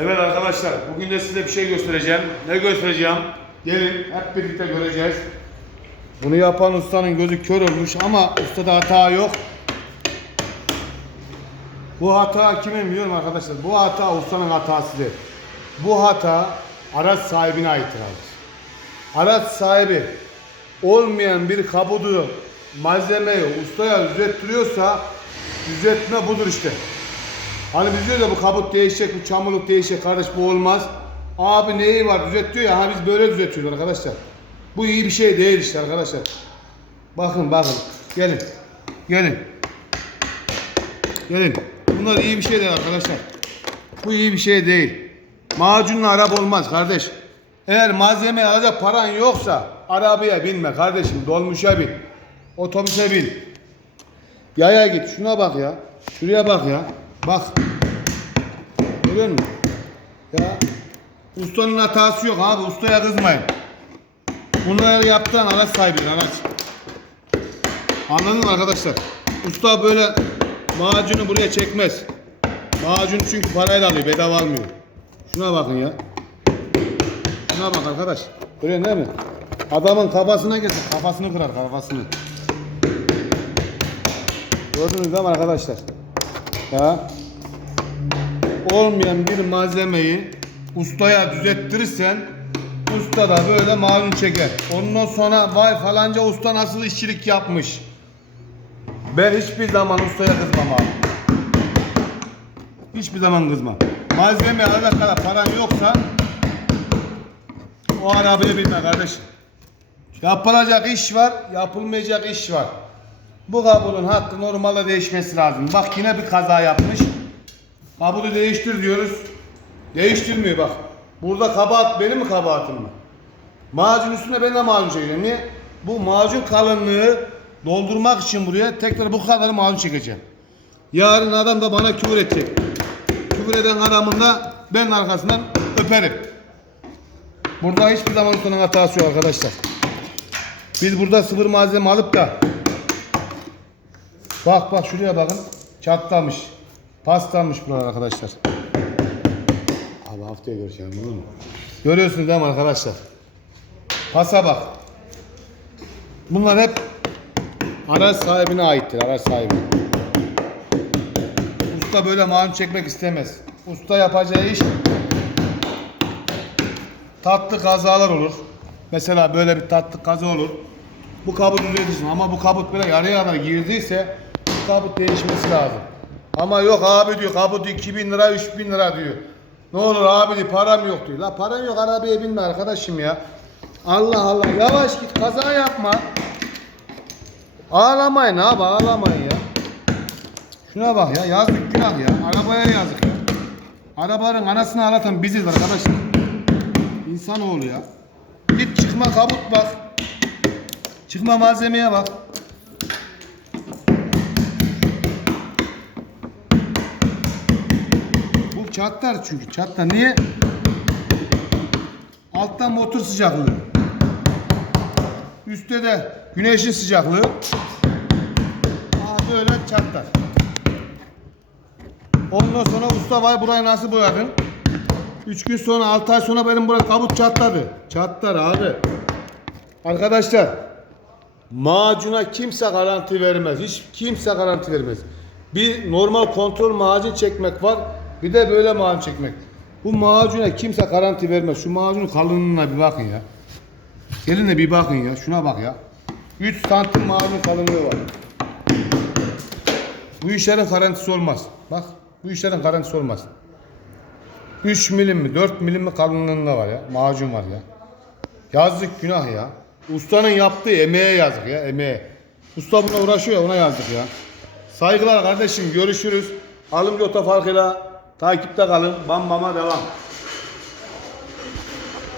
Evet arkadaşlar bugün de size bir şey göstereceğim. Ne göstereceğim? Gelin hep birlikte göreceğiz. Bunu yapan ustanın gözü kör olmuş ama ustada hata yok. Bu hata kimin biliyorum arkadaşlar? Bu hata ustanın hatası değil. Bu hata araç sahibine abi. Araç sahibi olmayan bir kabudu malzemeyi ustaya düzelttiriyorsa düzeltme budur işte. Hani biz diyoruz ya bu kabut değişecek, bu çamurluk değişecek kardeş bu olmaz. Abi neyi var düzelt diyor ya ha biz böyle düzeltiyoruz arkadaşlar. Bu iyi bir şey değil işte arkadaşlar. Bakın bakın gelin. Gelin. Gelin. Bunlar iyi bir şey değil arkadaşlar. Bu iyi bir şey değil. Macunla araba olmaz kardeş. Eğer malzeme alacak paran yoksa arabaya binme kardeşim. Dolmuşa bin. Otobüse bin. Yaya git. Şuna bak ya. Şuraya bak ya. Bak. Görüyor musun? Ya. Ustanın hatası yok abi. Ustaya kızmayın. Bunları yaptıran araç sahibidir araç. Anladın mı arkadaşlar? Usta böyle macunu buraya çekmez. Macun çünkü parayla alıyor, bedava almıyor. Şuna bakın ya. Şuna bak arkadaş. Görüyorsun değil mi? Adamın kafasına gelsin, kafasını kırar kafasını. Gördünüz değil mi arkadaşlar? Ya. Olmayan bir malzemeyi ustaya düzelttirirsen usta da böyle macun çeker. Ondan sonra vay falanca usta nasıl işçilik yapmış. Ben hiçbir zaman ustaya kızmam abi. Hiçbir zaman kızmam. Malzeme kadar paran yoksa o arabaya binme kardeşim. Yapılacak iş var, yapılmayacak iş var. Bu kabulün hakkı normalde değişmesi lazım. Bak yine bir kaza yapmış. Kabulü değiştir diyoruz. Değiştirmiyor bak. Burada kabahat benim mi kabahatim mi? Macun üstüne ben de macun çekeceğim. Niye? Bu macun kalınlığı doldurmak için buraya tekrar bu kadar macun çekeceğim. Yarın adam da bana küfür edecek. Küfür eden adamın da ben arkasından öperim. Burada hiçbir zaman ustanın hatası yok arkadaşlar. Biz burada sıfır malzeme alıp da Bak bak şuraya bakın. Çatlamış. Paslanmış buralar arkadaşlar. Abi haftaya görüşelim olur mu? Görüyorsunuz değil mi arkadaşlar? Pasa bak. Bunlar hep araç sahibine aittir. Araç sahibi. Usta böyle malum çekmek istemez. Usta yapacağı iş tatlı kazalar olur. Mesela böyle bir tatlı kaza olur. Bu kabut düzeltirsin ama bu kabut böyle yarıya kadar girdiyse bu kabut değişmesi lazım. Ama yok abi diyor kabut 2000 lira 3000 lira diyor. Ne olur abi diyor param yok diyor. La paran yok arabaya binme arkadaşım ya. Allah Allah yavaş git kaza yapma. Ağlamayın abi ağlamayın ya. Şuna bak ya yazık günah ya. Arabaya yazık ya. Arabanın anasını ağlatan biziz arkadaşlar. İnsanoğlu ya. Git çıkma kabut bak. Çıkma malzemeye bak. Çatlar çünkü çatlar. Niye? Alttan motor sıcaklığı. Üstte de güneşin sıcaklığı. Aa böyle çatlar. Ondan sonra usta vay burayı nasıl boyadın? 3 gün sonra 6 ay sonra benim burası kabut çatladı. Çatlar abi. Arkadaşlar macuna kimse garanti vermez. Hiç kimse garanti vermez. Bir normal kontrol macun çekmek var. Bir de böyle macun çekmek. Bu macuna kimse garanti vermez. Şu macunun kalınlığına bir bakın ya. Gelin bir bakın ya. Şuna bak ya. 3 santim macun kalınlığı var. Bu işlerin garantisi olmaz. Bak bu işlerin garantisi olmaz. 3 milim mi 4 milim mi kalınlığında var ya. Macun var ya. Yazık günah ya. Ustanın yaptığı emeğe yazık ya emeğe. Usta buna uğraşıyor ona yazık ya. Saygılar kardeşim görüşürüz. Alım otofarkıyla takipte kalın. Bam bama devam.